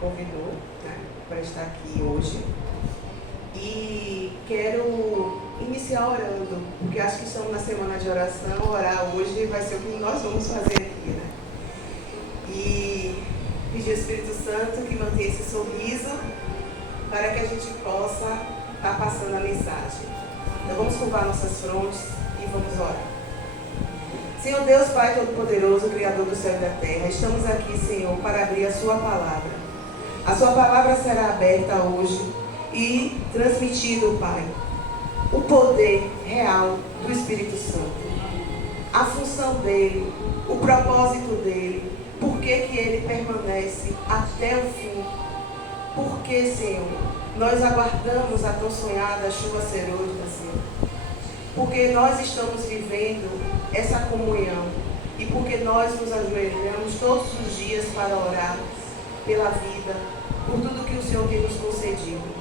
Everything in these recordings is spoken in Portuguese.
convidou, né, para estar aqui hoje. E quero iniciar orando, porque acho que estamos na semana de oração. Orar hoje vai ser o que nós vamos fazer aqui, né? E pedir ao Espírito Santo que mantenha esse sorriso para que a gente possa estar passando a mensagem. Então vamos curvar nossas frontes e vamos orar. Senhor Deus, Pai Todo-Poderoso, Criador do céu e da terra, estamos aqui, Senhor, para abrir a Sua palavra. A Sua palavra será aberta hoje e transmitido, Pai, o poder real do Espírito Santo, a função dele, o propósito dele, por que ele permanece até o fim. Porque, Senhor, nós aguardamos a tão sonhada chuva cerúlea, Senhor. Porque nós estamos vivendo essa comunhão e porque nós nos ajoelhamos todos os dias para orar pela vida, por tudo que o Senhor tem nos concedido.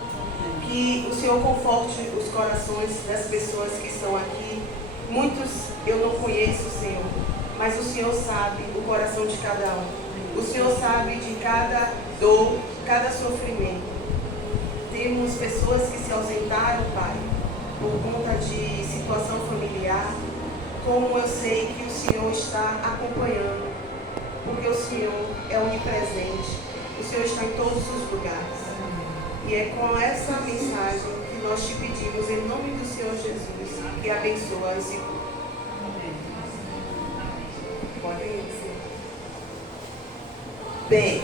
Que o Senhor conforte os corações das pessoas que estão aqui. Muitos eu não conheço, Senhor, mas o Senhor sabe o coração de cada um. O Senhor sabe de cada dor, cada sofrimento. Temos pessoas que se ausentaram, Pai, por conta de situação familiar, como eu sei que o Senhor está acompanhando, porque o Senhor é onipresente, o Senhor está em todos os lugares. E é com essa mensagem que nós te pedimos, em nome do Senhor Jesus, que abençoa esse culto. Podem ir, Senhor. Bem,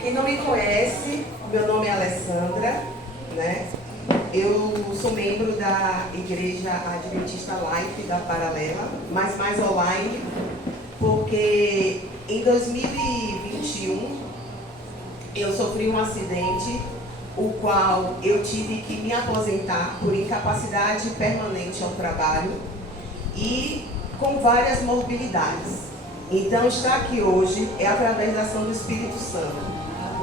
quem não me conhece, meu nome é Alessandra, né? Eu sou membro da Igreja Adventista Life da Paralela, mas mais online, porque em 2021 eu sofri um acidente, o qual eu tive que me aposentar por incapacidade permanente ao trabalho e com várias morbilidades. Então, estar aqui hoje é através da ação do Espírito Santo.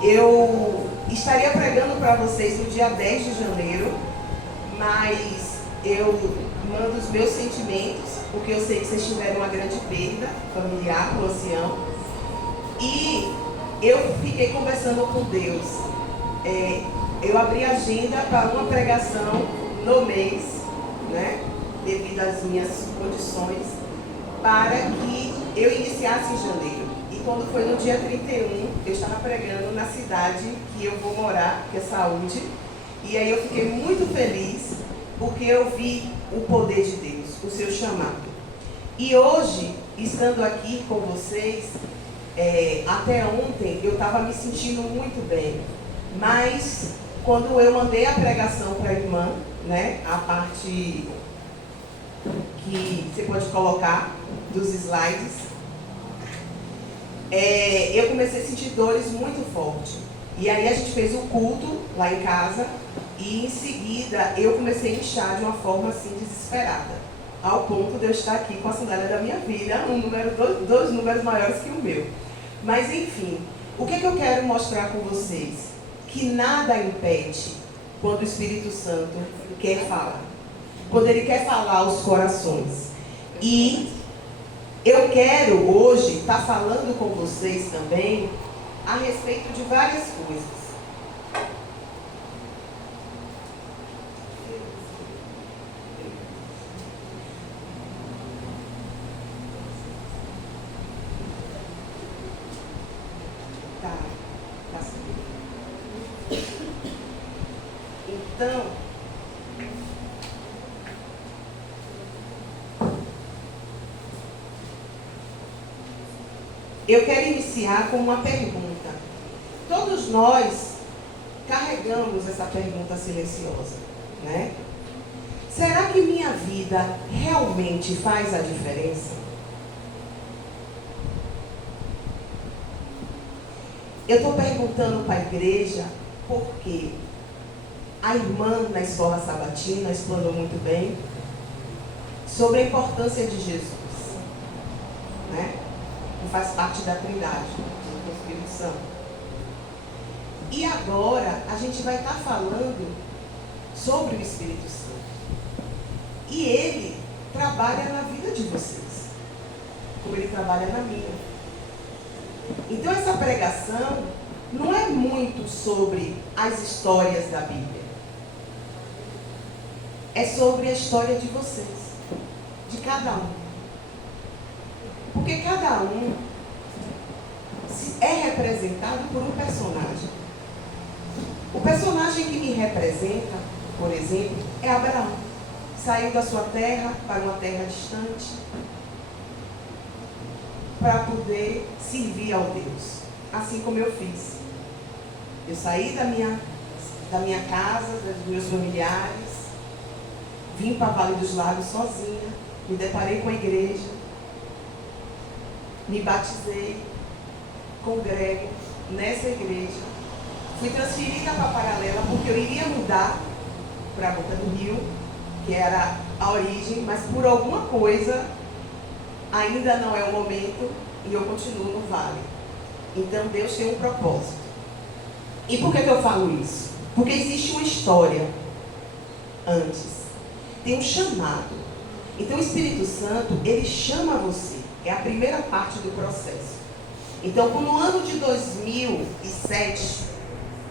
Eu estaria pregando para vocês no dia 10 de janeiro, mas eu mando os meus sentimentos, porque eu sei que vocês tiveram uma grande perda familiar com o ancião. E eu fiquei conversando com Deus. Eu abri a agenda para uma pregação no mês, né, devido às minhas condições, para que eu iniciasse em janeiro. E quando foi no dia 31, eu estava pregando na cidade que eu vou morar, que é Saúde. E aí eu fiquei muito feliz, porque eu vi o poder de Deus, o seu chamado. E hoje, estando aqui com vocês, até ontem eu estava me sentindo muito bem. Mas quando eu mandei a pregação para a irmã, né, a parte que você pode colocar dos slides, eu comecei a sentir dores muito fortes. E aí a gente fez o culto lá em casa e em seguida eu comecei a inchar de uma forma assim desesperada, ao ponto de eu estar aqui com a sandália da minha filha, dois números maiores que o meu. Mas enfim, o que eu quero mostrar com vocês? Que nada impede quando o Espírito Santo quer falar, quando ele quer falar aos corações. E eu quero hoje estar falando com vocês também a respeito de várias coisas. Então, eu quero iniciar com uma pergunta. Todos nós carregamos essa pergunta silenciosa, né? Será que minha vida realmente faz a diferença? Eu estou perguntando para a igreja porque a irmã na escola sabatina explanou muito bem sobre a importância de Jesus, né? Que faz parte da Trindade, do Espírito Santo. E agora a gente vai estar falando sobre o Espírito Santo. E ele trabalha na vida de vocês, como ele trabalha na minha. Então essa pregação não é muito sobre as histórias da Bíblia. É sobre a história de vocês, de cada um. Porque cada um é representado por um personagem. O personagem que me representa, por exemplo, é Abraão. Saiu da sua terra para uma terra distante para poder servir ao Deus, assim como eu fiz. Eu saí da minha casa, dos meus familiares, vim para Vale dos Lagos sozinha, me deparei com a igreja, me batizei, congrego nessa igreja, fui transferida para a Paralela porque eu iria mudar para a Boca do Rio, que era a origem, mas por alguma coisa ainda não é o momento e eu continuo no Vale. Então Deus tem um propósito. E por que eu falo isso? Porque existe uma história antes, tem um chamado. Então o Espírito Santo, ele chama você, é a primeira parte do processo. Então, no ano de 2007,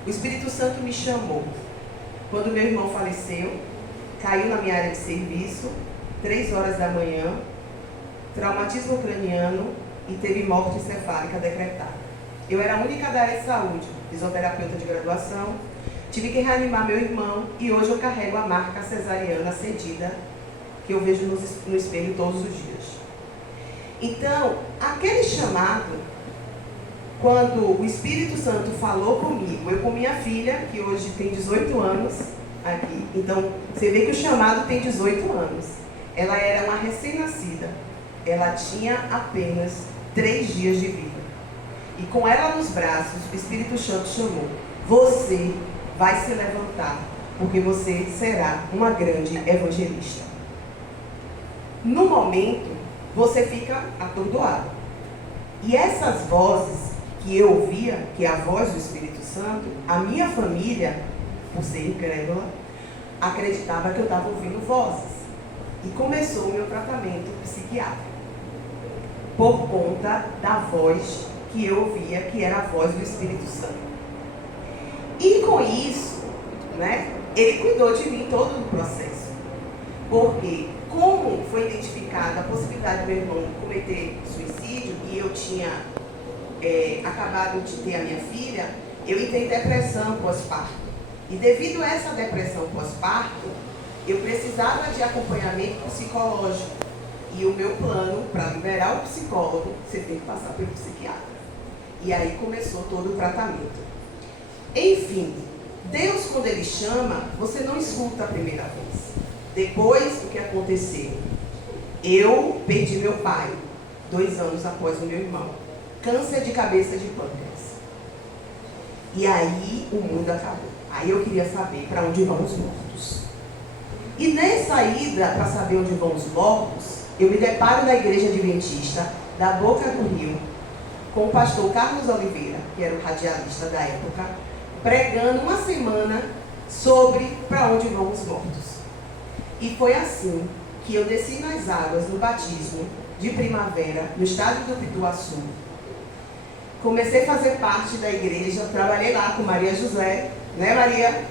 o Espírito Santo me chamou. Quando meu irmão faleceu, caiu na minha área de serviço, 3 horas da manhã, traumatismo craniano e teve morte encefálica decretada. Eu era a única da área de saúde, fisioterapeuta de graduação, tive que reanimar meu irmão e hoje eu carrego a marca cesariana cedida que eu vejo no espelho todos os dias. Então, aquele chamado, quando o Espírito Santo falou comigo, eu com minha filha, que hoje tem 18 anos, aqui, então você vê que o chamado tem 18 anos. Ela era uma recém-nascida, ela tinha apenas 3 dias de vida. E com ela nos braços, o Espírito Santo chamou: você vai se levantar, porque você será uma grande evangelista. No momento, você fica atordoado. E essas vozes que eu ouvia, que é a voz do Espírito Santo, a minha família, por ser incrédula, acreditava que eu estava ouvindo vozes. E começou o meu tratamento psiquiátrico, por conta da voz que eu ouvia, que era a voz do Espírito Santo. E com isso, ele cuidou de mim todo o processo. Porque, como foi identificada a possibilidade do meu irmão cometer suicídio, e eu tinha acabado de ter a minha filha, eu entrei em depressão pós-parto. E devido a essa depressão pós-parto, eu precisava de acompanhamento psicológico. E o meu plano, para liberar o psicólogo, você tem que passar pelo psiquiatra. E aí começou todo o tratamento. Enfim, Deus, quando Ele chama, você não escuta a primeira vez. Depois, o que aconteceu? Eu perdi meu pai, 2 anos após o meu irmão. Câncer de cabeça de pâncreas. E aí, o mundo acabou. Aí eu queria saber para onde vão os mortos. E nessa ida, para saber onde vão os mortos, eu me deparo na igreja adventista da Boca do Rio, com o pastor Carlos Oliveira, que era o radialista da época, pregando uma semana sobre para onde vão os mortos. E foi assim que eu desci nas águas no batismo de primavera, no estádio do Pituaçu. Comecei a fazer parte da igreja, trabalhei lá com Maria José, né, Maria?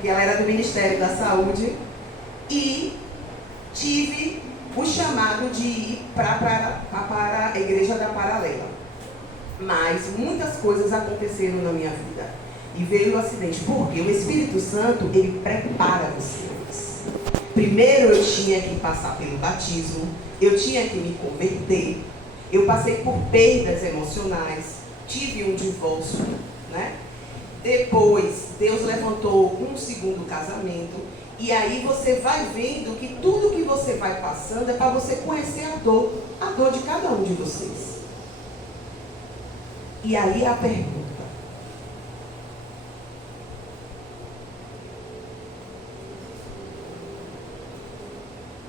Que ela era do Ministério da Saúde, e tive o chamado de ir para a igreja da Paralela. Mas muitas coisas aconteceram na minha vida. E veio o acidente. Porque o Espírito Santo, ele prepara vocês. Primeiro eu tinha que passar pelo batismo, eu tinha que me converter, eu passei por perdas emocionais, tive um divórcio, Depois, Deus levantou um segundo casamento. E aí você vai vendo que tudo que você vai passando é para você conhecer a dor de cada um de vocês. E aí a pergunta: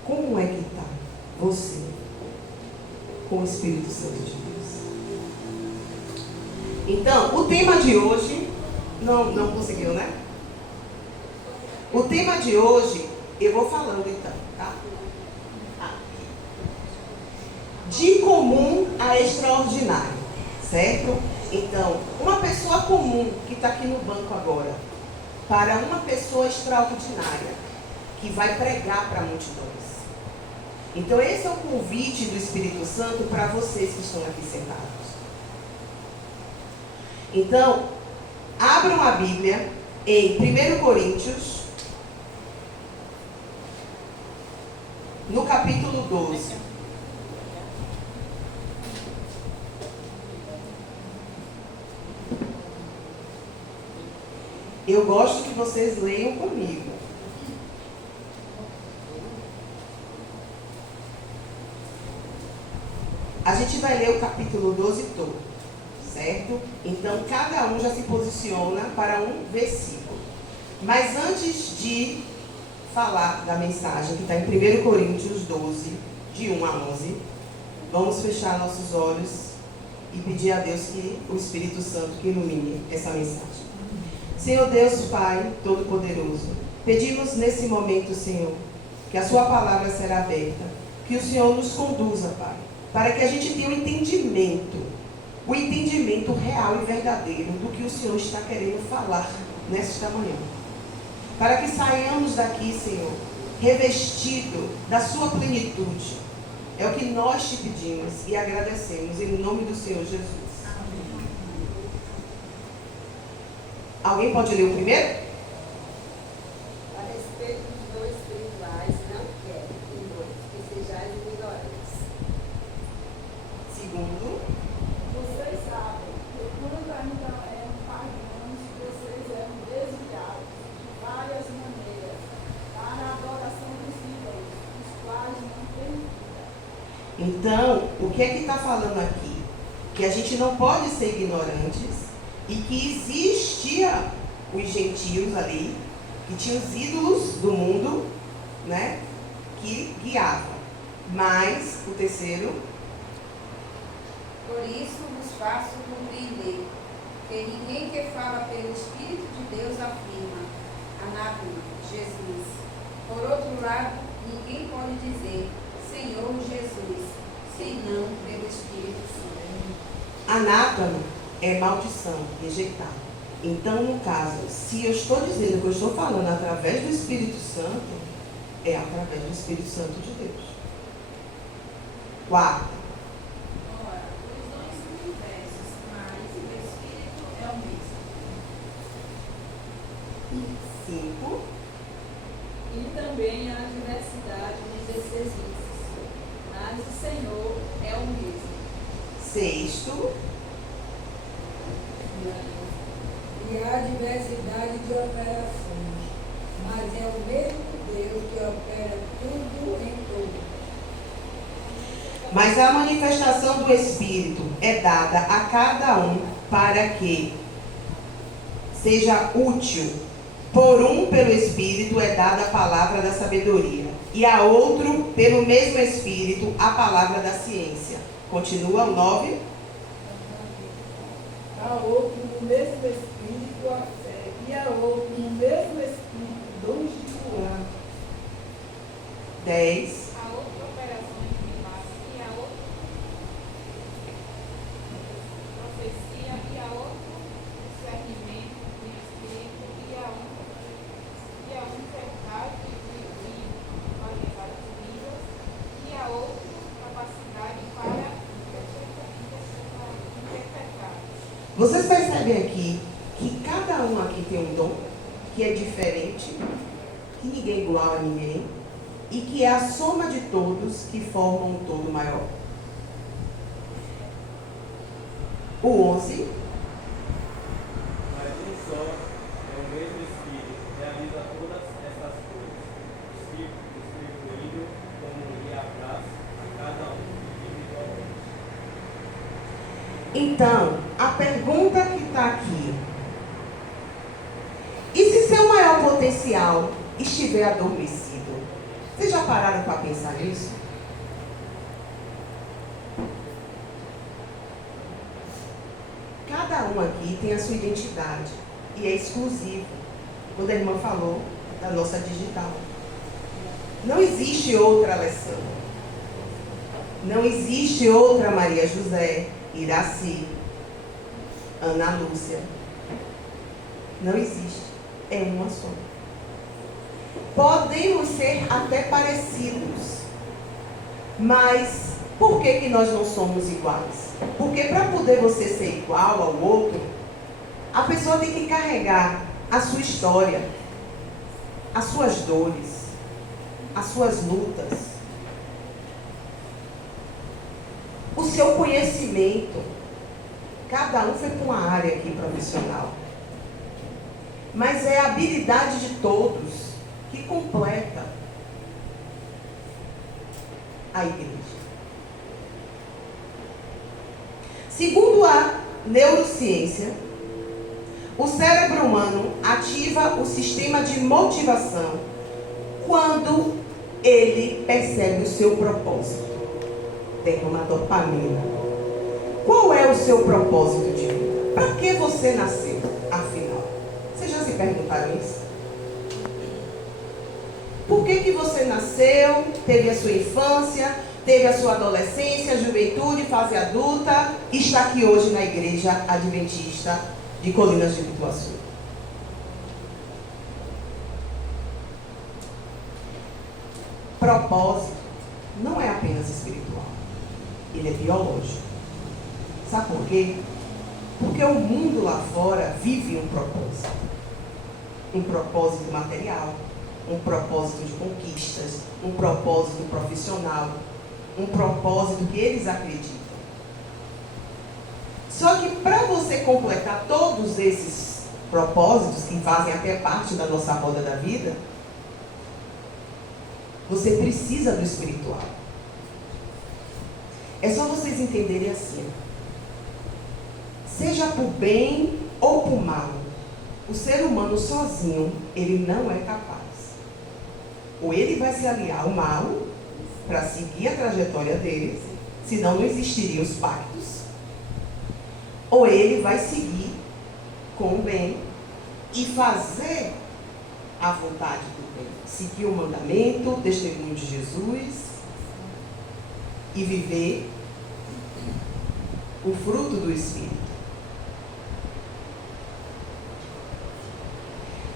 como é que está você com o Espírito Santo de Deus? Então, o tema de hoje, não conseguiu, né? O tema de hoje, eu vou falando então, tá? De comum a extraordinário, certo? Então, uma pessoa comum que está aqui no banco agora, para uma pessoa extraordinária, que vai pregar para multidões. Então, esse é o convite do Espírito Santo para vocês que estão aqui sentados. Então, abram a Bíblia em 1 Coríntios, no capítulo 12. Eu gosto que vocês leiam comigo. A gente vai ler o capítulo 12 todo, certo? Então, cada um já se posiciona para um versículo. Mas antes de falar da mensagem que está em 1 Coríntios 12, de 1 a 11, vamos fechar nossos olhos e pedir a Deus que o Espírito Santo que ilumine essa mensagem. Senhor Deus, Pai Todo-Poderoso, pedimos nesse momento, Senhor, que a sua palavra será aberta, que o Senhor nos conduza, Pai, para que a gente tenha o entendimento real e verdadeiro do que o Senhor está querendo falar nesta manhã. Para que saiamos daqui, Senhor, revestido da sua plenitude. É o que nós te pedimos e agradecemos em nome do Senhor Jesus. Alguém pode ler o primeiro? A respeito dos dons espirituais, não quero, irmãos, que sejais ignorantes. Segundo, Vocês sabem que quando ainda eram pagãos, vocês eram desviados de várias maneiras para a adoração dos ídolos, os quais não têm vida. então, o que é que está falando aqui? Que a gente não pode ser ignorantes e que existia os gentios ali, que tinham os ídolos do mundo, né, que guiavam. Mas, o terceiro, Por isso vos faço compreender que ninguém que fala pelo Espírito de Deus afirma, anátema, Jesus. Por outro lado, ninguém pode dizer, Senhor Jesus, senão pelo Espírito Santo. anátema é maldição, rejeitado. Então, no caso, se eu estou dizendo que eu estou falando através do Espírito Santo, é através do Espírito Santo de Deus. Quarto, Ora, os dons são diversos, mas o Espírito é o mesmo. cinco, E também há diversidade de serviços, mas o Senhor é o mesmo. sexto, E há diversidade de operações, mas é o mesmo Deus que opera tudo em tudo. mas a manifestação do Espírito é dada a cada um para que seja útil. Por um, pelo Espírito, é dada a palavra da sabedoria, e a outro, pelo mesmo Espírito, a palavra da ciência. Continua o 9. A outro no mesmo Espírito a fé, e a outro no mesmo Espírito dons de curar. 10. A outra operação de milagre, e a outra profecia, e a outra discernimento do Espírito, e a um intercâmbio de variedades de línguas, e a outra capacidade para interpretar. Vocês percebem aqui que cada um aqui tem um dom que é diferente, que ninguém é igual a ninguém, e que é a soma de todos que formam um todo maior. O 11. Mas um só é o mesmo Espírito, realiza todas essas coisas. Distribuindo como lhe apraz a cada um individualmente. Então, a pergunta que está aqui: e se seu maior potencial estiver adormecido? Vocês já pararam para pensar nisso? Cada um aqui tem a sua identidade e é exclusivo. Quando a irmã falou da nossa digital, não existe outra Alessandra, não existe outra Maria José, Iraci. Ana Lúcia. Não existe. É uma só. Podemos ser até parecidos, mas por que nós não somos iguais? Porque para poder você ser igual ao outro, a pessoa tem que carregar a sua história, as suas dores, as suas lutas, o seu conhecimento. Cada um foi para uma área aqui profissional. Mas é a habilidade de todos que completa a igreja. Segundo a neurociência, o cérebro humano ativa o sistema de motivação quando ele percebe o seu propósito. Derrama dopamina. Qual é o seu propósito de vida? Para que você nasceu, afinal? Vocês já se perguntaram isso? Por que você nasceu, teve a sua infância, teve a sua adolescência, juventude, fase adulta e está aqui hoje na Igreja Adventista de Colinas de Pituaçu? Propósito não é apenas espiritual, ele é biológico. Sabe por quê? Porque o mundo lá fora vive um propósito material, um propósito de conquistas, um propósito profissional, um propósito que eles acreditam. Só que para você completar todos esses propósitos que fazem até parte da nossa roda da vida, você precisa do espiritual. É só vocês entenderem assim. Seja por bem ou por mal, o ser humano sozinho, ele não é capaz. Ou ele vai se aliar ao mal para seguir a trajetória deles, senão não existiriam os pactos. Ou ele vai seguir com o bem e fazer a vontade do bem. Seguir o mandamento, o testemunho de Jesus e viver o fruto do Espírito.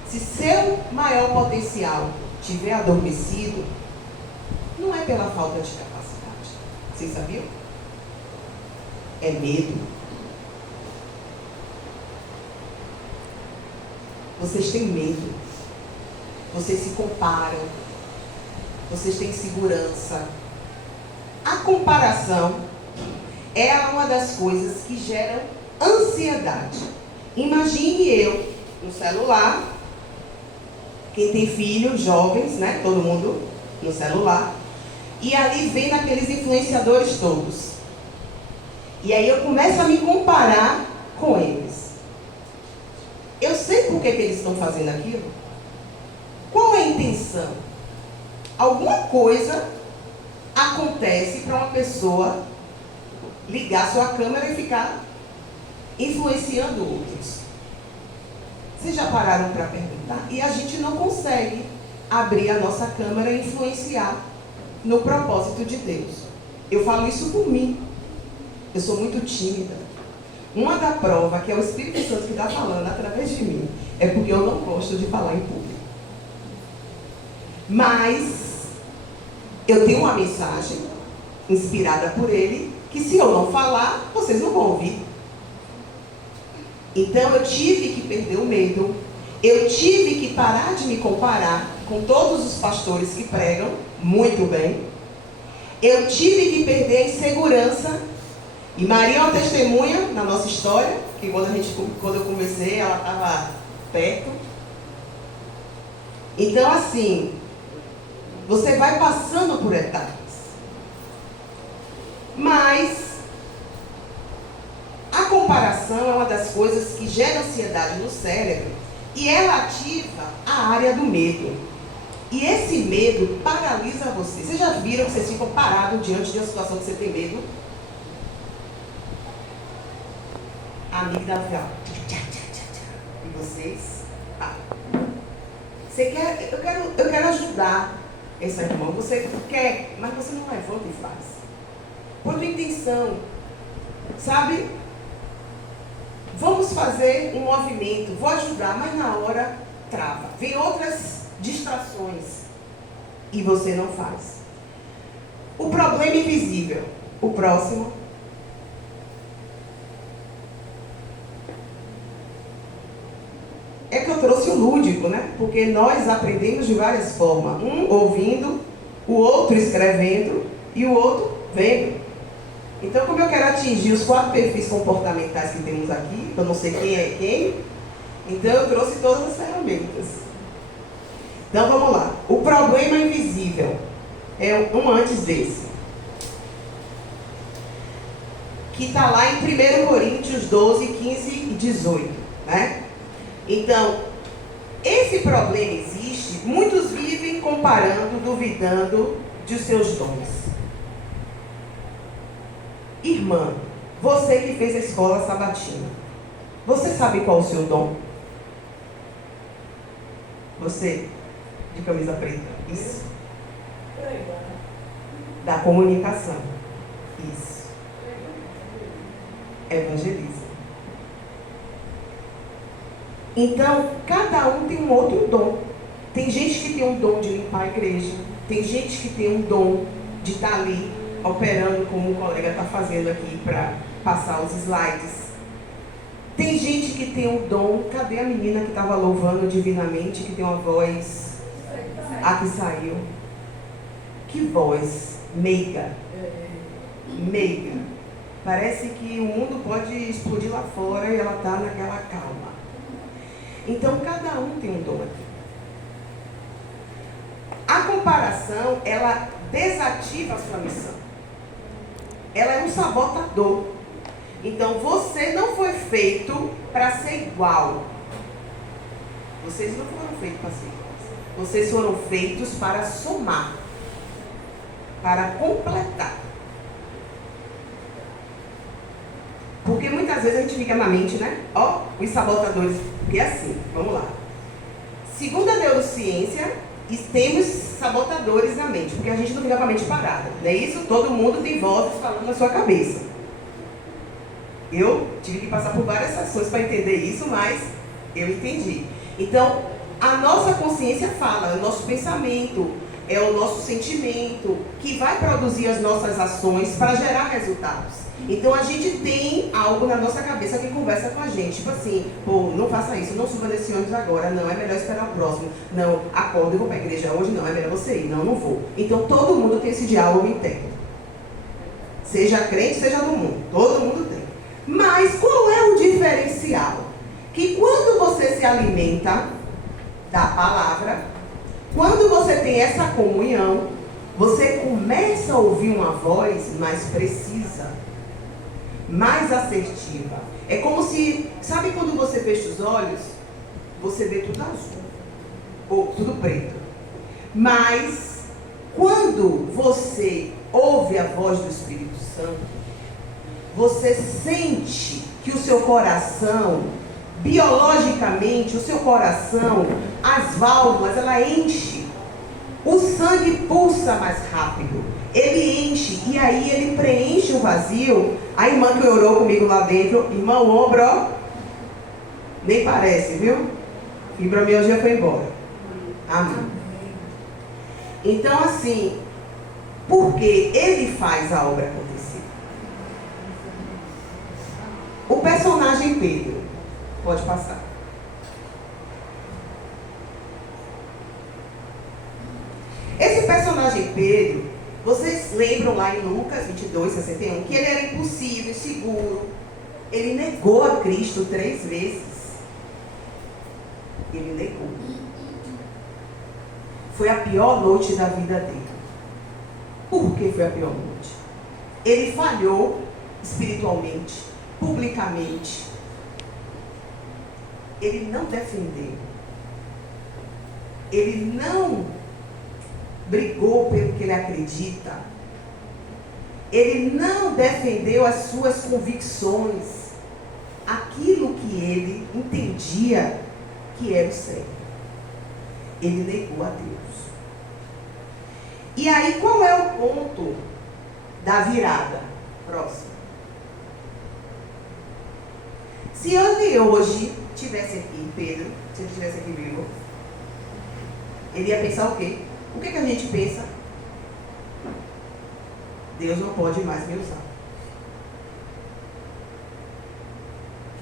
Se seu maior potencial tiver adormecido, não é pela falta de capacidade. Vocês sabiam? É medo. Vocês têm medo. Vocês se comparam. Vocês têm insegurança. A comparação é uma das coisas que geram ansiedade. Imagine eu no celular. Quem tem filhos, jovens, né? Todo mundo no celular. E ali vem aqueles influenciadores todos. E aí eu começo a me comparar com eles. Eu sei por que eles estão fazendo aquilo. Qual é a intenção? Alguma coisa acontece para uma pessoa ligar sua câmera e ficar influenciando outros. Vocês já pararam para perguntar? E a gente não consegue abrir a nossa câmera e influenciar no propósito de Deus. Eu falo isso por mim. Eu sou muito tímida. Uma da prova que é o Espírito Santo que está falando através de mim é porque eu não gosto de falar em público. Mas eu tenho uma mensagem inspirada por ele que se eu não falar, vocês não vão ouvir. Então eu tive que perder o medo, eu tive que parar de me comparar com todos os pastores que pregam muito bem, eu tive que perder a insegurança. E Maria é uma testemunha na nossa história, que quando eu comecei, ela estava perto. Então assim, você vai passando por etapas. Mas a comparação é uma das coisas que gera ansiedade no cérebro e ela ativa a área do medo. E esse medo paralisa você. Vocês já viram que vocês ficam parados diante de uma situação que você tem medo? A amígdala fica. E vocês? Você quer, eu quero ajudar essa irmã. Você quer, mas você não levanta e faz. Por tua intenção. Sabe? vamos fazer um movimento, vou ajudar, mas na hora trava. Vem outras distrações e você não faz. O problema invisível. O próximo. É que eu trouxe o lúdico, né? Porque nós aprendemos de várias formas. Um ouvindo, o outro escrevendo e o outro vendo. Então, como eu quero atingir os 4 perfis comportamentais que temos aqui, eu não sei quem é quem, então eu trouxe todas as ferramentas. Então, vamos lá. O problema invisível é um antes desse. Que está lá em 1 Coríntios 12, 15 e 18, né? Então, esse problema existe, muitos vivem comparando, duvidando de seus dons. Irmã, você que fez a escola sabatina, você sabe qual é o seu dom? Você, de camisa preta, isso? Da comunicação, isso. Evangeliza. Então, cada um tem um outro dom. Tem gente que tem um dom de limpar a igreja. Tem gente que tem um dom de estar ali, operando como o colega está fazendo aqui para passar os slides. Tem gente que tem um dom. Cadê a menina que estava louvando divinamente, que tem uma voz... A que saiu. Que voz meiga. Meiga. Parece que o mundo pode explodir lá fora e ela está naquela calma. Então, cada um tem um dom aqui. A comparação, ela desativa a sua missão. Ela é um sabotador. Então, você não foi feito para ser igual. Vocês não foram feitos para ser iguais. Vocês foram feitos para somar. Para completar. Porque muitas vezes a gente fica na mente, né? Ó, os sabotadores. Porque é assim, vamos lá. Segundo a neurociência, temos sabotadores na mente. Porque a gente não fica com a mente parada. Não é isso? Todo mundo tem vozes falando na sua cabeça. Eu tive que passar por várias ações para entender isso, mas eu entendi. Então, a nossa consciência fala, é o nosso pensamento, é o nosso sentimento, que vai produzir as nossas ações para gerar resultados. Então, a gente tem algo na nossa cabeça que conversa com a gente. Tipo assim, pô, não faça isso, não suba nesse ônibus agora, não, é melhor esperar o próximo. Não, acorda e vou para a igreja hoje, não, é melhor você ir, não, não vou. Então, todo mundo tem esse diálogo interno. Seja crente, seja do mundo, todo mundo tem. Mas qual é o diferencial? Que quando você se alimenta da palavra, quando você tem essa comunhão, você começa a ouvir uma voz mais precisa, mais assertiva. É como se, sabe quando você fecha os olhos, você vê tudo azul, ou tudo preto. Mas, quando você ouve a voz do Espírito Santo, você sente que o seu coração, biologicamente, o seu coração, as válvulas, ela enche. O sangue pulsa mais rápido. Ele enche e aí ele preenche o vazio. A irmã que orou comigo lá dentro, irmã, o ombro, ó, nem parece, viu? Fibromialgia foi embora. Amém. Então, assim, porque ele faz a obra acontecer. O personagem Pedro, pode passar. Esse personagem Pedro, vocês lembram lá em Lucas 22, 61, que ele era impulsivo, inseguro. Ele negou a Cristo 3 vezes. Ele negou. Foi a pior noite da vida dele. Por que foi a pior noite? Ele falhou espiritualmente, publicamente. Ele não defendeu. Ele não brigou pelo que ele acredita. Ele não defendeu as suas convicções, aquilo que ele entendia que era o certo. Ele negou a Deus. E aí, qual é o ponto da virada? Próximo. Se ele hoje tivesse aqui, Pedro, se ele estivesse aqui vivo, ele ia pensar o quê? O que a gente pensa? Deus não pode mais me usar.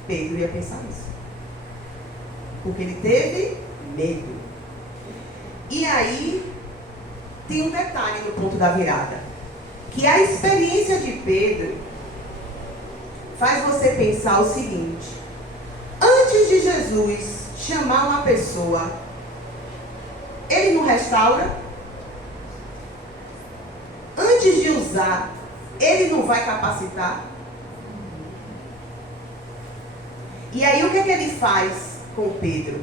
Pedro ia pensar isso. Porque ele teve medo. E aí, tem um detalhe no ponto da virada. Que a experiência de Pedro faz você pensar o seguinte: antes de Jesus chamar uma pessoa, ele não restaura? Antes de usar, ele não vai capacitar? E aí o que ele faz com Pedro?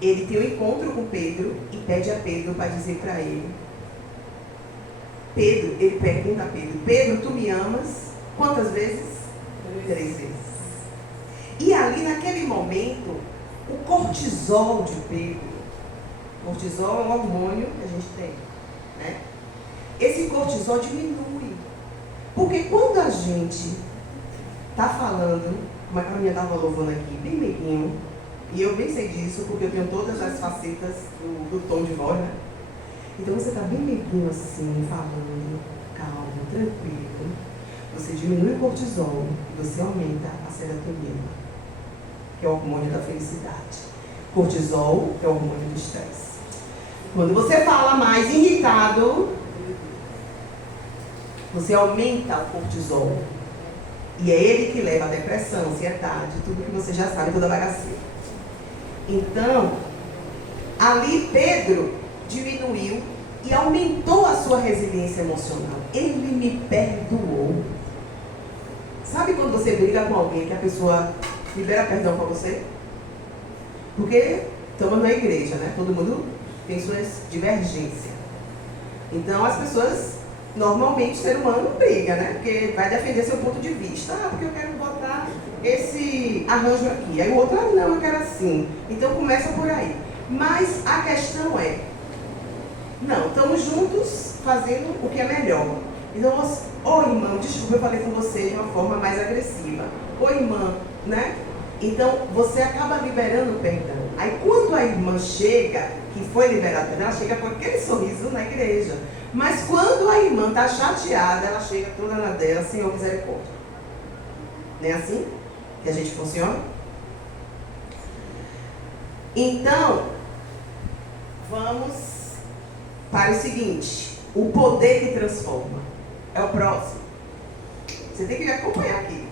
Ele tem um encontro com Pedro e pede a Pedro para dizer para ele. Pedro, ele pergunta a Pedro: Pedro, tu me amas? Quantas vezes? 3 vezes. E ali naquele momento, o cortisol de Pedro, cortisol é um hormônio que a gente tem, né? Esse cortisol diminui. Porque quando a gente está falando, como a Carolina estava louvando aqui, bem meiguinho, e eu bem sei disso, porque eu tenho todas as facetas do tom de voz, né? Então você está bem meiguinho assim, falando, calmo, tranquilo. Você diminui o cortisol e você aumenta a serotonina, que é o hormônio da felicidade. Cortisol é o hormônio do estresse. Quando você fala mais irritado, você aumenta o cortisol. E é ele que leva a depressão, ansiedade, tudo que você já sabe, toda a bagaceira. Então, ali Pedro diminuiu e aumentou a sua resiliência emocional. Ele me perdoou. Sabe quando você briga com alguém que a pessoa libera perdão para você? Porque estamos na igreja, né? Todo mundo tem suas divergências. Então as pessoas, normalmente o ser humano briga, né? Porque vai defender seu ponto de vista. Ah, porque eu quero botar esse arranjo aqui. Aí o outro, ah, não, eu quero assim. Então começa por aí. Mas a questão é, não, estamos juntos fazendo o que é melhor. Então, ô irmão, desculpa, eu falei com você de uma forma mais agressiva. Ô irmã, né? Então, você acaba liberando perdão. Aí, quando a irmã chega, que foi liberada perdão, ela chega com aquele sorriso na igreja. Mas quando a irmã está chateada, ela chega toda na dela, Senhor, misericórdia. Não é assim que a gente funciona? Então, vamos para o seguinte: o poder que transforma. É o próximo. Você tem que me acompanhar aqui.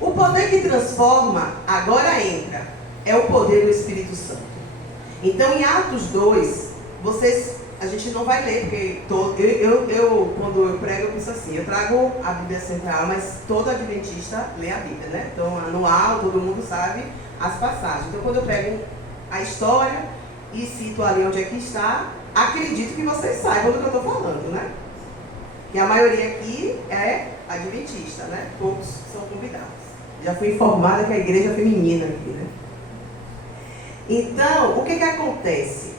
O poder que transforma, agora entra, é o poder do Espírito Santo. Então, em Atos 2, a gente não vai ler, porque quando eu prego, eu penso assim, eu trago a Bíblia Central, mas todo adventista lê a Bíblia, né? Então, anual, todo mundo sabe as passagens. Então, quando eu pego a história e cito ali onde é que está, acredito que vocês saibam do que eu estou falando, né? E a maioria aqui é adventista, né? Poucos são convidados. Já fui informada que a igreja é feminina aqui, né? Então, o que acontece?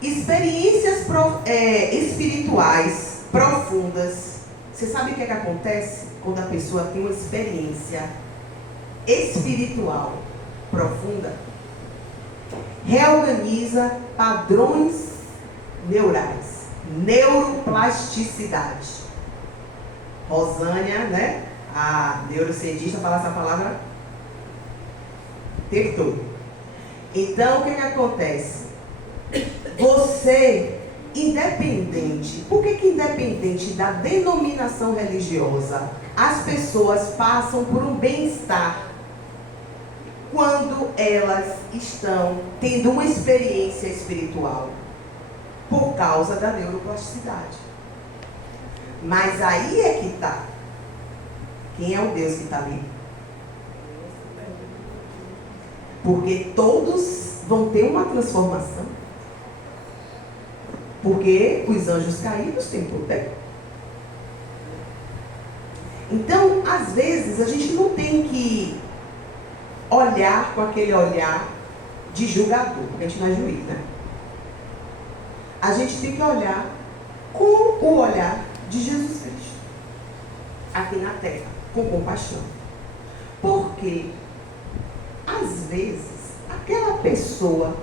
Experiências espirituais profundas. Você sabe o que acontece quando a pessoa tem uma experiência espiritual profunda? Reorganiza padrões neurais. Neuroplasticidade. Rosânia, né? A neurocientista fala essa palavra o tempo todo. Então, o que acontece? Você, independente, por que independente da denominação religiosa, as pessoas passam por um bem-estar quando elas estão tendo uma experiência espiritual? Por causa da neuroplasticidade. Mas aí é que está. Quem é o Deus que está ali? Porque todos vão ter uma transformação. Porque os anjos caídos têm poder. Então, às vezes, a gente não tem que olhar com aquele olhar de julgador, porque a gente não é juiz, né? A gente tem que olhar com o olhar de Jesus Cristo, aqui na terra, com compaixão. Porque, às vezes, aquela pessoa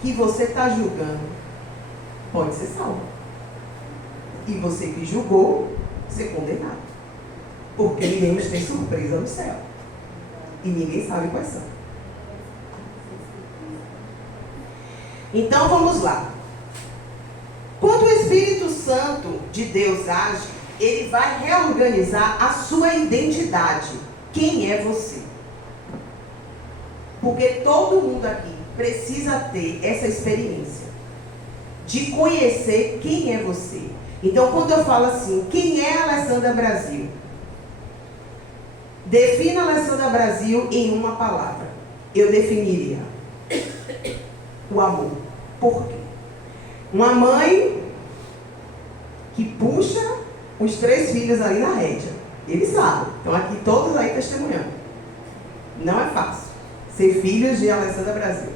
que você está julgando pode ser salva. E você que julgou, ser condenado. Porque iremos ter surpresa no céu. E ninguém sabe quais são. Então vamos lá. Quando o Espírito Santo de Deus age, ele vai reorganizar a sua identidade. Quem é você? Porque todo mundo aqui precisa ter essa experiência de conhecer quem é você. Então, quando eu falo assim, quem é a Alessandra Brasil? Defina a Alessandra Brasil em uma palavra. Eu definiria o amor. Por quê? Uma mãe que puxa os 3 filhos ali na rédea. Eles sabem. Estão aqui todos aí testemunhando. Não é fácil ser filhos de Alessandra Brasil.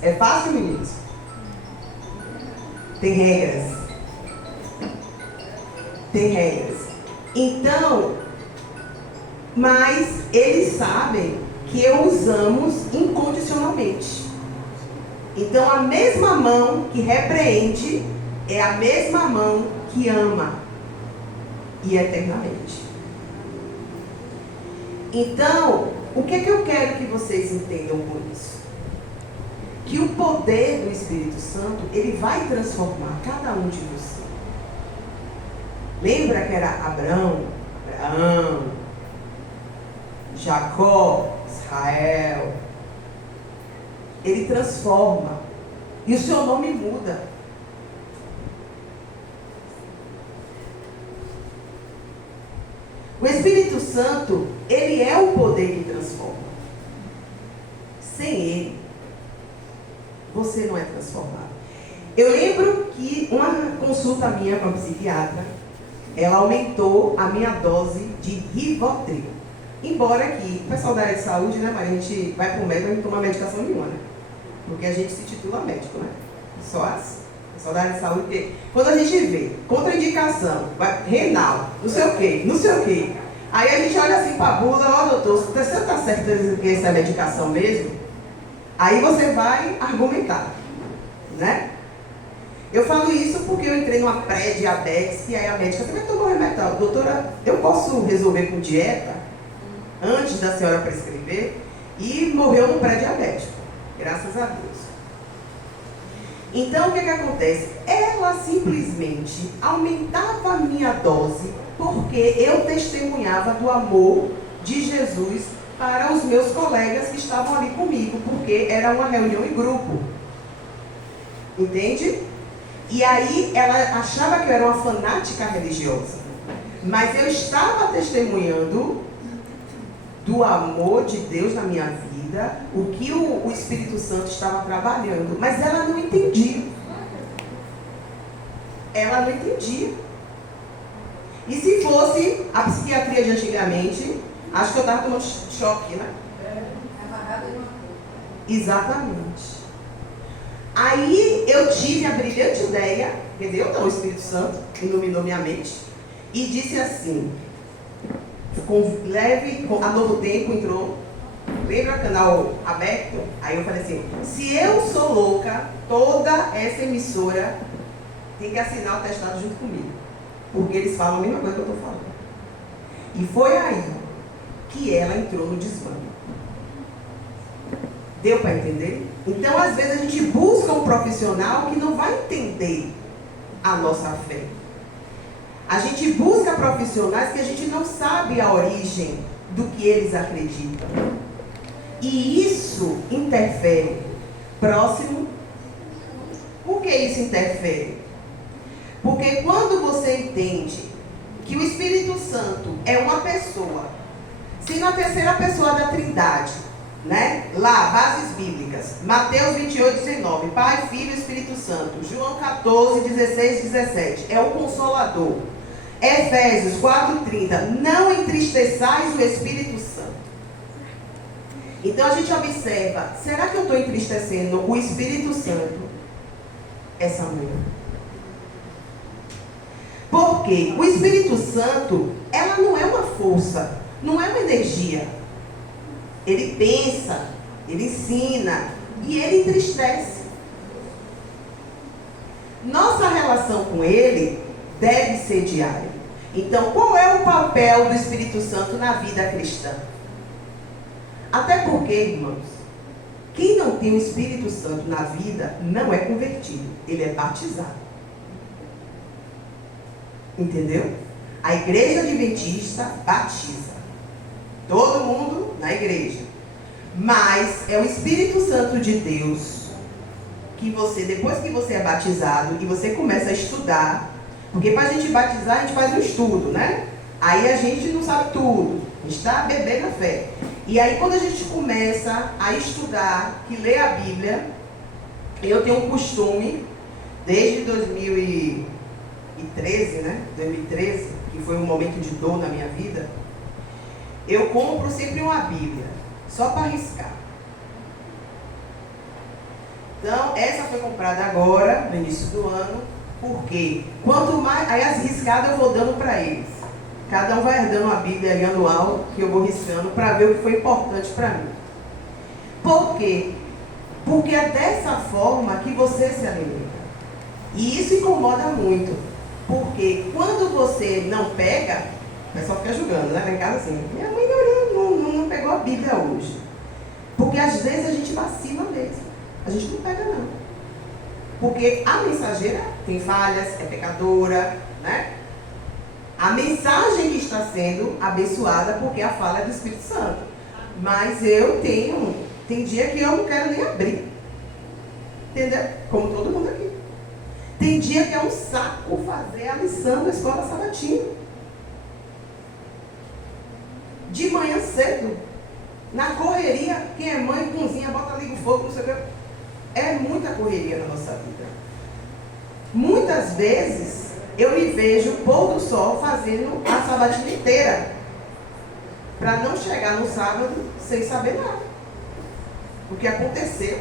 É fácil, meninos? Tem regras. Tem regras. Então, mas eles sabem que os amo incondicionalmente. Então, a mesma mão que repreende é a mesma mão que ama. E eternamente. Então, o que é que eu quero que vocês entendam por isso? Que o poder do Espírito Santo, ele vai transformar cada um de vocês. Lembra que era Abraão, Jacó, Israel? Ele transforma. E o seu nome muda. O Espírito Santo, ele é o poder que transforma. Sem ele, você não é transformado. Eu lembro que uma consulta minha com a psiquiatra, ela aumentou a minha dose de Rivotril. Embora que o pessoal da área de saúde, né, mas a gente vai para o médico e não toma medicação nenhuma, né? Porque a gente se titula médico, né? Só assim. O pessoal da área de saúde, porque quando a gente vê contraindicação, renal, não sei o quê. Aí a gente olha assim para a bula, ó, doutor, se você está certo que essa é a medicação mesmo? Aí você vai argumentar, né? Eu falo isso porque eu entrei numa pré-diabetes e aí a médica, você vai tomar um remédio? Doutora, eu posso resolver com dieta antes da senhora prescrever? E morreu no pré-diabético, graças a Deus. Então, o que acontece? Ela simplesmente aumentava a minha dose porque eu testemunhava do amor de Jesus para os meus colegas que estavam ali comigo, porque era uma reunião em grupo. Entende? E aí ela achava que eu era uma fanática religiosa. Mas eu estava testemunhando do amor de Deus na minha vida, o que o Espírito Santo estava trabalhando. Mas ela não entendia. Ela não entendia. E se fosse a psiquiatria de antigamente, acho que eu estava tomando choque, né? Exatamente. Aí eu tive a brilhante ideia, entendeu? Então o Espírito Santo iluminou minha mente e disse assim, a Novo Tempo entrou, lembra o canal aberto? Aí eu falei assim, se eu sou louca, toda essa emissora tem que assinar o testado junto comigo, porque eles falam a mesma coisa que eu estou falando. E foi aí que ela entrou no desvio. Deu para entender? Então, às vezes, a gente busca um profissional que não vai entender a nossa fé. A gente busca profissionais que a gente não sabe a origem do que eles acreditam. E isso interfere. Próximo. Por que isso interfere? Porque quando você entende que o Espírito Santo é uma pessoa, se na terceira pessoa da Trindade, né? Lá, bases bíblicas, Mateus 28, 19, Pai, Filho e Espírito Santo, João 14, 16, 17, é o Consolador. Efésios 4, 30, não entristeçais o Espírito Santo. Então a gente observa, será que eu estou entristecendo o Espírito Santo essa manhã? Porque o Espírito Santo, ela não é uma força, não é uma energia. Ele pensa, ele ensina e ele entristece. Nossa relação com ele deve ser diária. Então, qual é o papel do Espírito Santo na vida cristã? Até porque, irmãos, quem não tem o Espírito Santo na vida não é convertido, ele é batizado. Entendeu? A igreja adventista batiza todo mundo na igreja. Mas é o Espírito Santo de Deus que você, depois que você é batizado e você começa a estudar, porque para a gente batizar, a gente faz um estudo, né? Aí a gente não sabe tudo, a gente está bebendo a fé. E aí quando a gente começa a estudar, que lê a Bíblia, eu tenho um costume, desde 2013, né? 2013, que foi um momento de dor na minha vida, eu compro sempre uma Bíblia, só para arriscar. Então, essa foi comprada agora, no início do ano, porque quanto mais, aí as riscadas eu vou dando para eles. Cada um vai dando uma Bíblia aí anual, que eu vou riscando, para ver o que foi importante para mim. Por quê? Porque é dessa forma que você se alimenta. E isso incomoda muito. Porque quando você não pega, o pessoal fica julgando, né? Lá em casa assim, minha mãe não pegou a Bíblia hoje. Porque às vezes a gente vacila mesmo. A gente não pega não. Porque a mensageira tem falhas, é pecadora, né? A mensagem que está sendo abençoada porque a fala é do Espírito Santo. Mas tem dia que eu não quero nem abrir. Entendeu? Como todo mundo aqui. Tem dia que é um saco fazer a lição da escola sabatina. De manhã cedo. Na correria, quem é mãe, cozinha, bota, liga o fogo, não sei o que. É muita correria na nossa vida. Muitas vezes, eu me vejo pôr do sol fazendo a sabatina inteira. Para não chegar no sábado sem saber nada. O que aconteceu.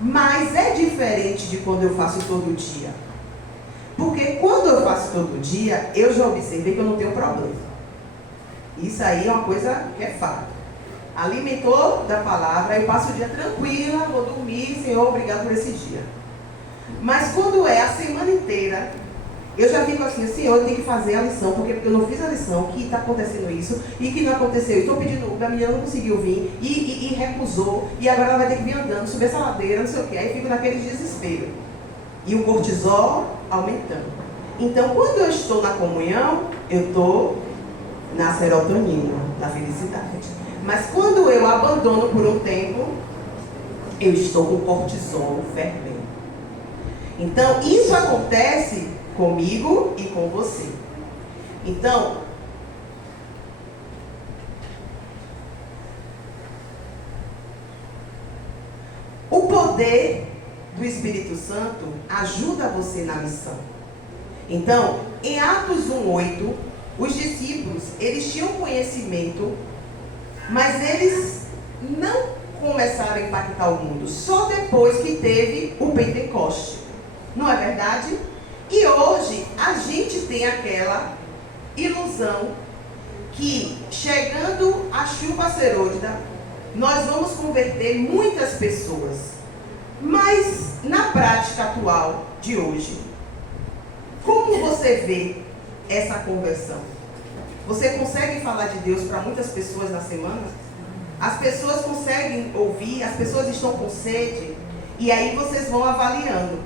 Mas é diferente de quando eu faço todo dia. Porque quando eu faço todo dia, eu já observei que eu não tenho problema. Isso aí é uma coisa que é fato. Alimentou da palavra, eu passo o dia tranquila, vou dormir, Senhor, obrigado por esse dia. Mas quando é a semana inteira, eu já fico assim, Senhor, eu tenho que fazer a lição, porque eu não fiz a lição, que está acontecendo isso, e que não aconteceu, estou pedindo Uber, a menina não conseguiu vir, e recusou, e agora ela vai ter que vir andando, subir essa ladeira, não sei o que, aí fico naquele desespero. E o cortisol aumentando. Então, quando eu estou na comunhão, eu estou na serotonina, na felicidade. Mas quando eu abandono por um tempo, eu estou com o cortisol fervendo. Então, isso acontece comigo e com você. Então, o poder do Espírito Santo ajuda você na missão. Então, em Atos 1:8, os discípulos, eles tinham conhecimento, mas eles não começaram a impactar o mundo só depois que teve o Pentecoste. Não é verdade? E hoje a gente tem aquela ilusão que, chegando a chuva serôdida, nós vamos converter muitas pessoas. Mas na prática atual de hoje, como você vê essa conversão? Você consegue falar de Deus para muitas pessoas na semana? As pessoas conseguem ouvir, as pessoas estão com sede, e aí vocês vão avaliando.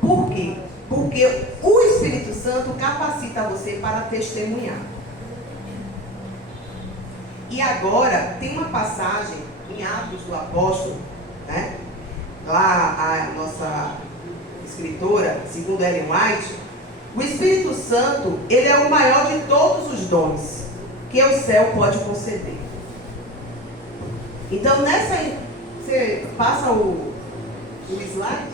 Por quê? Porque o Espírito Santo capacita você para testemunhar. E agora, tem uma passagem em Atos do Apóstolo, né? Lá a nossa escritora, segundo Ellen White, o Espírito Santo, ele é o maior de todos os dons que o céu pode conceder. Então, você passa o slide?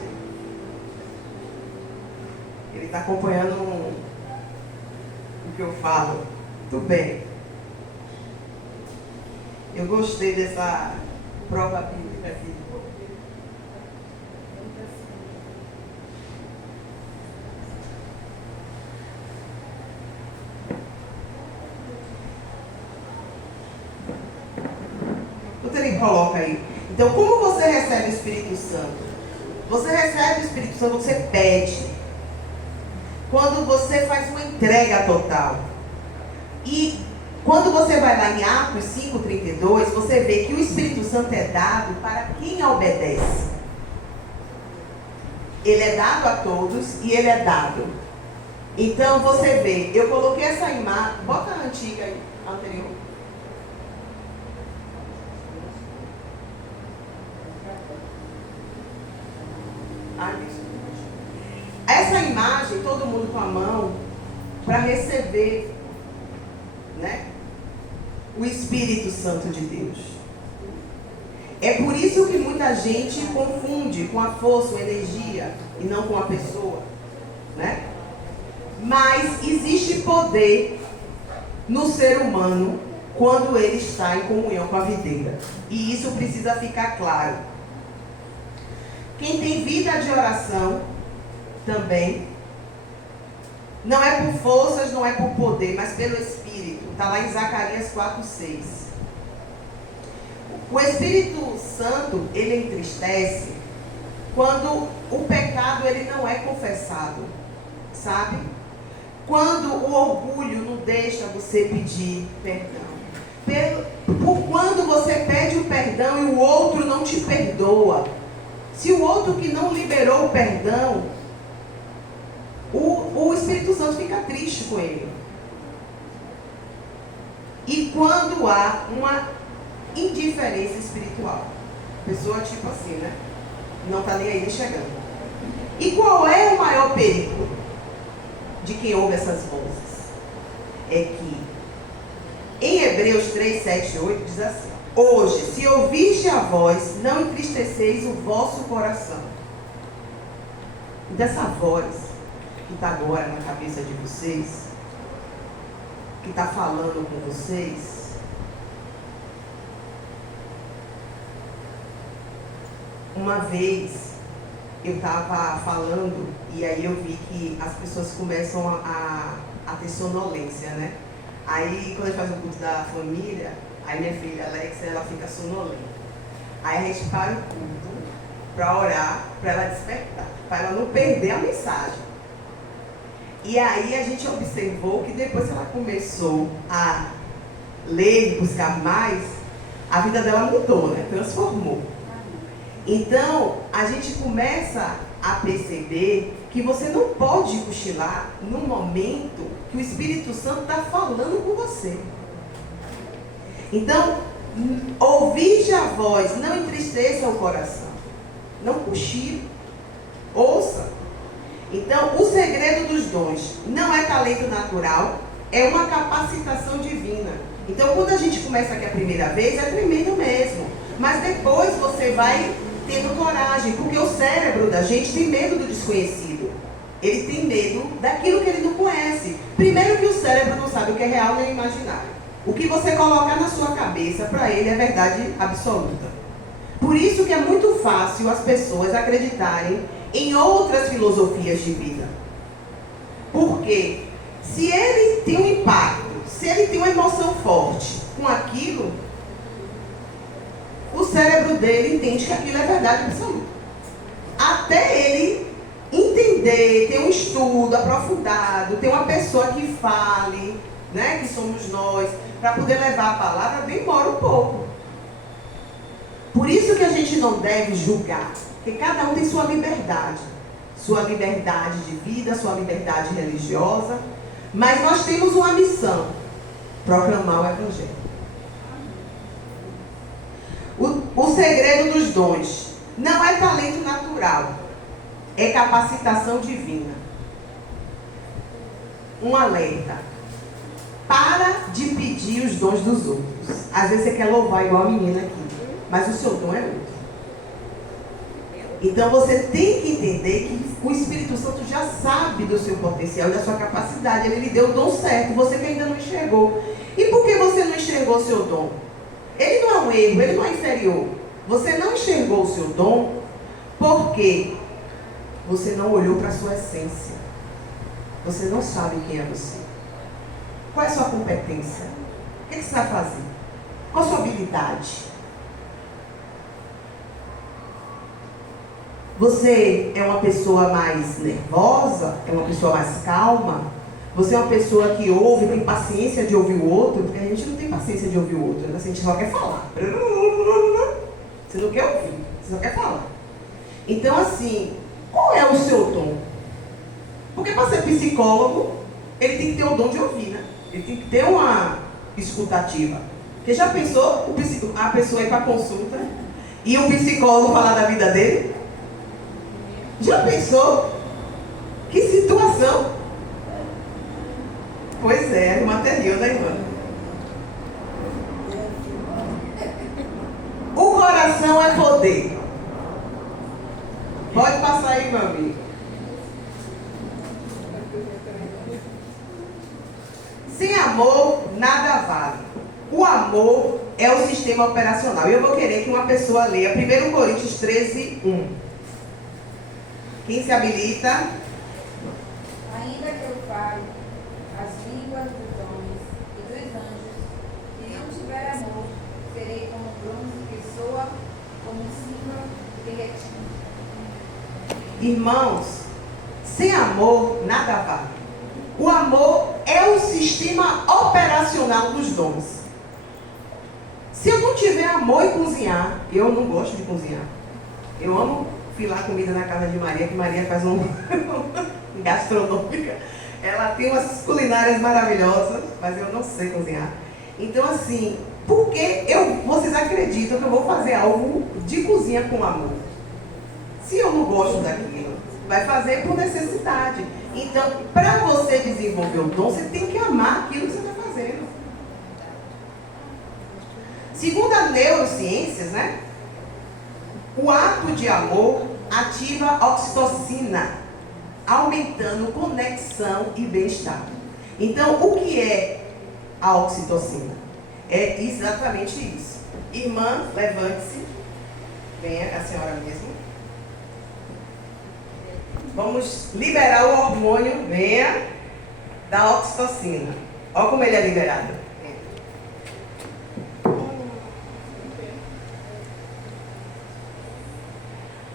Ele está acompanhando o que eu falo. Tudo bem. Eu gostei dessa prova bíblica aqui. coloca aí. Então, como você recebe o Espírito Santo? Você recebe o Espírito Santo, você pede. Quando você faz uma entrega total. E quando você vai lá em Atos 5:32, você vê que o Espírito Santo é dado para quem obedece. Ele é dado a todos e ele é dado. Então você vê, eu coloquei essa imagem, bota a antiga aí, a anterior. Essa imagem, todo mundo com a mão, para receber, né, o Espírito Santo de Deus. É por isso que muita gente confunde com a força, a energia, e não com a pessoa, né? Mas existe poder no ser humano quando ele está em comunhão com a videira. E isso precisa ficar claro. Quem tem vida de oração também, não é por forças, não é por poder, mas pelo Espírito. Está lá em Zacarias 4:6. O Espírito Santo, ele entristece quando o pecado ele não é confessado, sabe? Quando o orgulho não deixa você pedir perdão. Por quando você pede o perdão e o outro não te perdoa. Se o outro que não liberou o perdão, o Espírito Santo fica triste com ele. E quando há uma indiferença espiritual. Pessoa tipo assim, né? Não está nem aí nem chegando. E qual é o maior perigo de quem ouve essas vozes? É que em Hebreus 3, 7 e 8 diz assim: hoje, se ouviste a voz, não entristeceis o vosso coração. E dessa voz que está agora na cabeça de vocês, que está falando com vocês, uma vez eu estava falando e aí eu vi que as pessoas começam a ter sonolência, né? Aí quando a gente faz o culto da família, aí minha filha Alexa, ela fica sonolenta. Aí a gente para o culto para orar, para ela despertar, para ela não perder a mensagem. E aí a gente observou que depois que ela começou a ler e buscar mais, a vida dela mudou, né? Transformou. Então, a gente começa a perceber que você não pode cochilar no momento que o Espírito Santo está falando com você. Então, ouviste a voz, não entristeça o coração. Não cochile. Ouça. Então, o segredo dos dons não é talento natural, é uma capacitação divina. Então, quando a gente começa aqui a primeira vez, é tremendo mesmo. Mas depois você vai tendo coragem, porque o cérebro da gente tem medo do desconhecido. Ele tem medo daquilo que ele não conhece. Primeiro que o cérebro não sabe o que é real nem imaginário. O que você colocar na sua cabeça, para ele é verdade absoluta. Por isso que é muito fácil as pessoas acreditarem em outras filosofias de vida. Porque se ele tem um impacto, se ele tem uma emoção forte com aquilo, o cérebro dele entende que aquilo é verdade absoluta. Até ele entender, ter um estudo aprofundado, ter uma pessoa que fale, né, que somos nós, para poder levar a palavra, demora um pouco. Por isso que a gente não deve julgar, porque cada um tem sua liberdade de vida, sua liberdade religiosa, mas nós temos uma missão: proclamar o Evangelho. O segredo dos dons não é talento natural, é capacitação divina. Um alerta: para de pedir os dons dos outros. Às vezes você quer louvar igual a menina aqui, mas o seu dom é outro. Então você tem que entender que o Espírito Santo já sabe do seu potencial e da sua capacidade. Ele lhe deu o dom certo, você que ainda não enxergou. E por que você não enxergou o seu dom? Ele não é um erro, ele não é inferior. Você não enxergou o seu dom porque você não olhou para a sua essência. Você não sabe quem é você. Qual é a sua competência? O que você vai fazer? Qual a sua habilidade? Você é uma pessoa mais nervosa? É uma pessoa mais calma? Você é uma pessoa que ouve, tem paciência de ouvir o outro? Porque a gente não tem paciência de ouvir o outro, né? A gente só quer falar. Você não quer ouvir, você só quer falar. Então, assim, qual é o seu dom? Porque para ser psicólogo, ele tem que ter o dom de ouvir, né? Ele tem que ter uma escutativa. Porque já pensou a pessoa ir para consulta e o psicólogo falar da vida dele? Já pensou? Que situação! Pois é, irmã anterior da irmã. O coração é poder. Pode passar aí, meu amigo. Sem amor, nada vale. O amor é o sistema operacional. E eu vou querer que uma pessoa leia 1 Coríntios 13, 1. Quem se habilita? Ainda que eu fale as línguas dos homens e dos anjos, se não tiver amor, serei como bronze que soa, como símbolo derretido. Irmãos, sem amor, nada vale. O amor é o sistema operacional dos dons. Se eu não tiver amor em cozinhar, eu não gosto de cozinhar. Eu amo filar comida na casa de Maria, que Maria faz um gastronômica. Ela tem umas culinárias maravilhosas, mas eu não sei cozinhar. Então, assim, por que vocês acreditam que eu vou fazer algo de cozinha com amor? Se eu não gosto daquilo, vai fazer por necessidade. Então, para você desenvolver o dom, você tem que amar aquilo que você está fazendo. Segundo as neurociências, né? O ato de amor ativa oxitocina, aumentando conexão e bem-estar. Então, o que é a oxitocina? É exatamente isso. Irmã, levante-se. Venha, a senhora mesmo. Vamos liberar o hormônio, venha, da oxitocina. Olha como ele é liberado.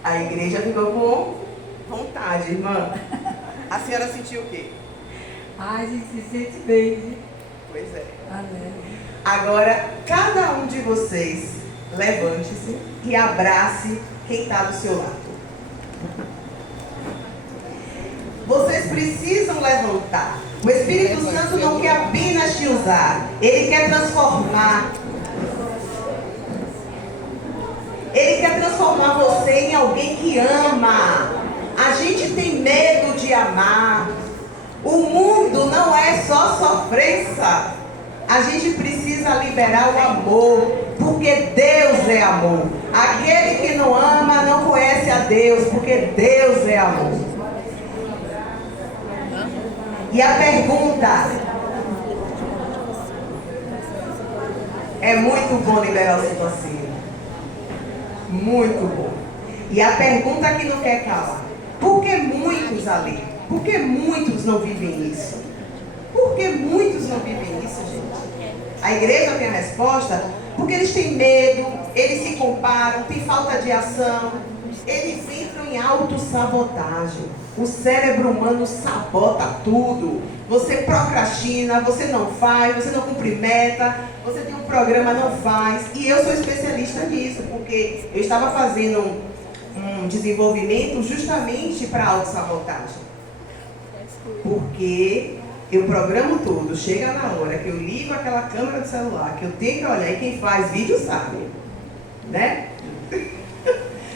A igreja ficou com vontade, irmã. A senhora sentiu o quê? Ai, a gente se sente bem, né? Pois é. Amém. Agora, cada um de vocês, levante-se e abrace quem está do seu lado. Vocês precisam levantar. O Espírito Santo não quer apenas te usar, ele quer transformar. Ele quer transformar você em alguém que ama. A gente tem medo de amar. O mundo não é só sofrência. A gente precisa liberar o amor, porque Deus é amor. Aquele que não ama não conhece a Deus, porque Deus é amor. E a pergunta: é muito bom liberar o citocina. Muito bom. E a pergunta que não quer calar: por que muitos ali? Por que muitos não vivem isso? Por que muitos não vivem isso, gente? A igreja tem a resposta: porque eles têm medo, eles se comparam, tem falta de ação, eles entram em autossabotagem. O cérebro humano sabota tudo. Você procrastina, você não faz, você não cumpre meta, você tem um programa, não faz. E eu sou especialista nisso, porque eu estava fazendo um desenvolvimento justamente para autossabotagem. Porque eu programo tudo, chega na hora que eu ligo aquela câmera do celular, que eu tenho que olhar, e quem faz vídeo sabe, né?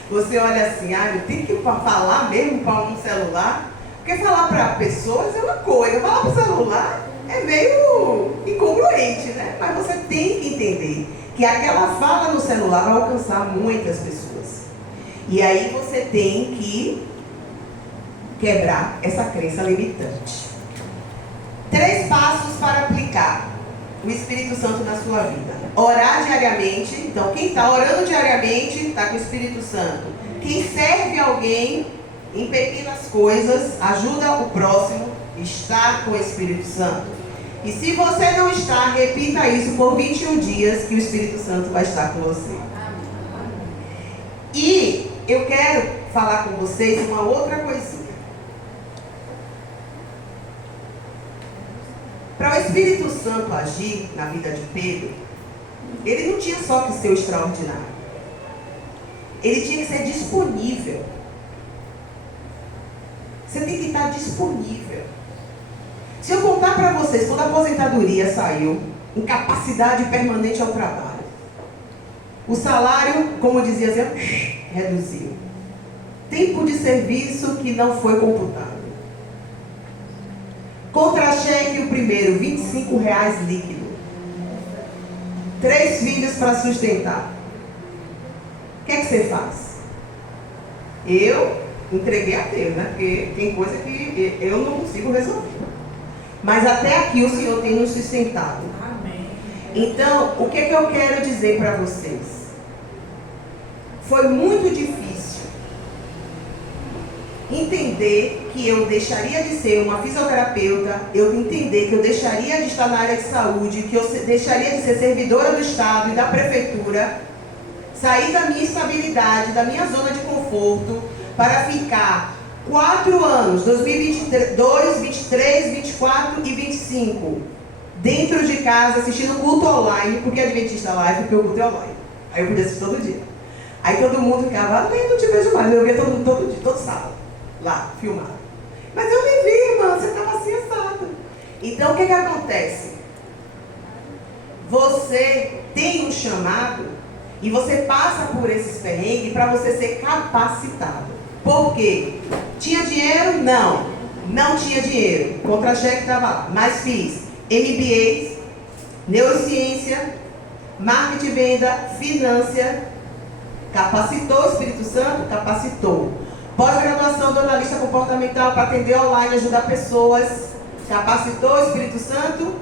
Você olha assim, eu tenho que falar mesmo para um celular, porque falar para pessoas é uma coisa, falar para o celular é meio incongruente, né? Mas você tem que entender que aquela fala no celular vai alcançar muitas pessoas. E aí você tem que quebrar essa crença limitante. 3 passos para aplicar o Espírito Santo na sua vida. Orar diariamente. Então, quem está orando diariamente está com o Espírito Santo. Quem serve alguém em pequenas coisas, ajuda o próximo, está com o Espírito Santo. E se você não está, repita isso por 21 dias que o Espírito Santo vai estar com você. E eu quero falar com vocês uma outra coisinha. Para o Espírito Santo agir na vida de Pedro, ele não tinha só que ser o extraordinário. Ele tinha que ser disponível. Você tem que estar disponível. Se eu contar para vocês, quando a aposentadoria saiu, incapacidade permanente ao trabalho, o salário, como dizia assim, reduziu. Tempo de serviço que não foi computado. Contra-cheque o primeiro, R$ 25 líquido. 3 filhos para sustentar. O que é que você faz? Eu entreguei a Deus, né? Porque tem coisa que eu não consigo resolver. Mas até aqui o Senhor tem nos sustentado. Amém. Então, o que é que eu quero dizer para vocês? Foi muito difícil entender que eu deixaria de ser uma fisioterapeuta, eu entender que eu deixaria de estar na área de saúde, que eu deixaria de ser servidora do Estado e da Prefeitura, sair da minha estabilidade, da minha zona de conforto, para ficar 4 anos, 2022, 23, 24 e 25, dentro de casa, assistindo culto online, porque Adventista Live, porque o culto é online. Aí eu podia assistir todo dia. Aí todo mundo ficava, nem não te vejo mais, eu via todo dia, todo sábado, lá, filmado. Mas eu nem vi, irmã, você estava assim assado. Então o que acontece? Você tem um chamado e você passa por esses perrengues para você ser capacitado. Por quê? Tinha dinheiro? Não. Não tinha dinheiro. Contra-cheque estava lá. Mas fiz MBAs, neurociência, marketing e venda, finança. Capacitou o Espírito Santo? Capacitou. Pós-graduação de analista comportamental para atender online, ajudar pessoas. Capacitou o Espírito Santo?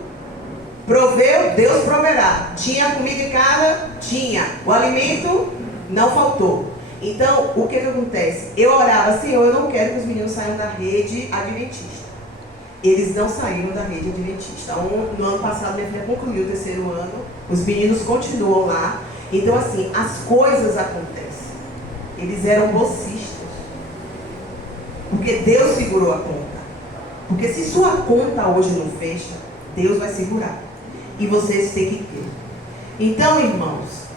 Proveu? Deus proverá. Tinha comida em casa? Tinha. O alimento? Não faltou. Então, o que acontece? Eu orava, Senhor, eu não quero que os meninos saiam da rede adventista. Eles não saíram da rede adventista. No ano passado, minha filha concluiu o 3º ano. Os meninos continuam lá. Então, assim, as coisas acontecem. Eles eram bolsistas. Porque Deus segurou a conta. Porque se sua conta hoje não fecha, Deus vai segurar. E vocês têm que ter. Então, irmãos,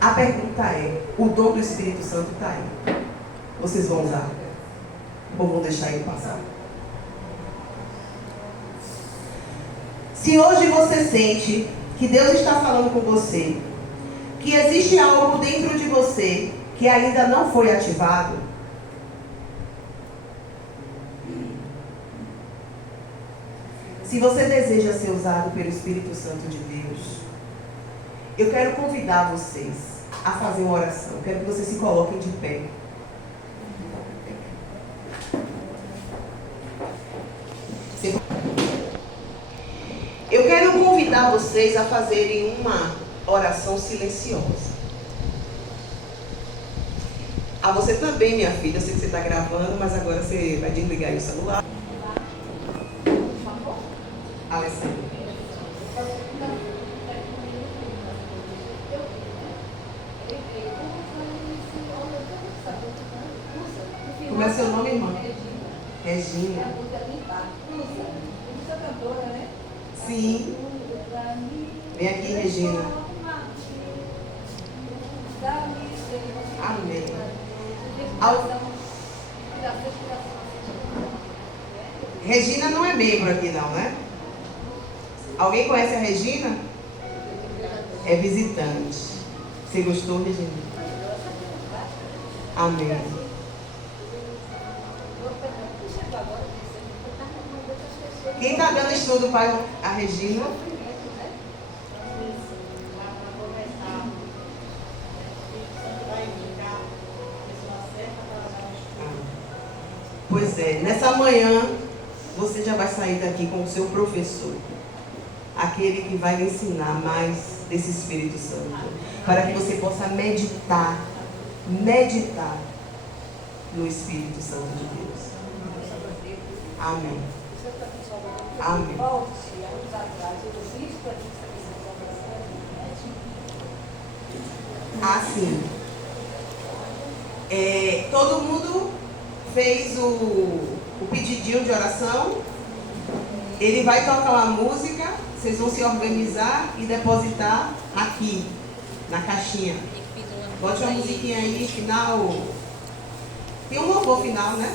a pergunta é, o dom do Espírito Santo está aí. Vocês vão usar? Ou vão deixar ele passar? Se hoje você sente que Deus está falando com você, que existe algo dentro de você que ainda não foi ativado, se você deseja ser usado pelo Espírito Santo de Deus, eu quero convidar vocês a fazer uma oração. Eu quero que vocês se coloquem de pé. Eu quero convidar vocês a fazerem uma oração silenciosa. A você também, minha filha. Eu sei que você está gravando, mas agora você vai desligar aí o celular. Alessandra. Como é seu nome, irmã? Regina. Sim. Vem aqui, Regina. Amém. Regina não é membro aqui não, né? Alguém conhece a Regina? É visitante. Você gostou, Regina? Amém. Quem está dando estudo para a Regina? Pois é, nessa manhã você já vai sair daqui com o seu professor, aquele que vai lhe ensinar mais desse Espírito Santo, para que você possa meditar no Espírito Santo de Deus. Amém. Amém. assim. Todo mundo fez o pedidinho de oração. Ele vai tocar uma música, vocês vão se organizar e depositar aqui, na caixinha. Bote uma musiquinha aí, final. Tem um louvor final, né?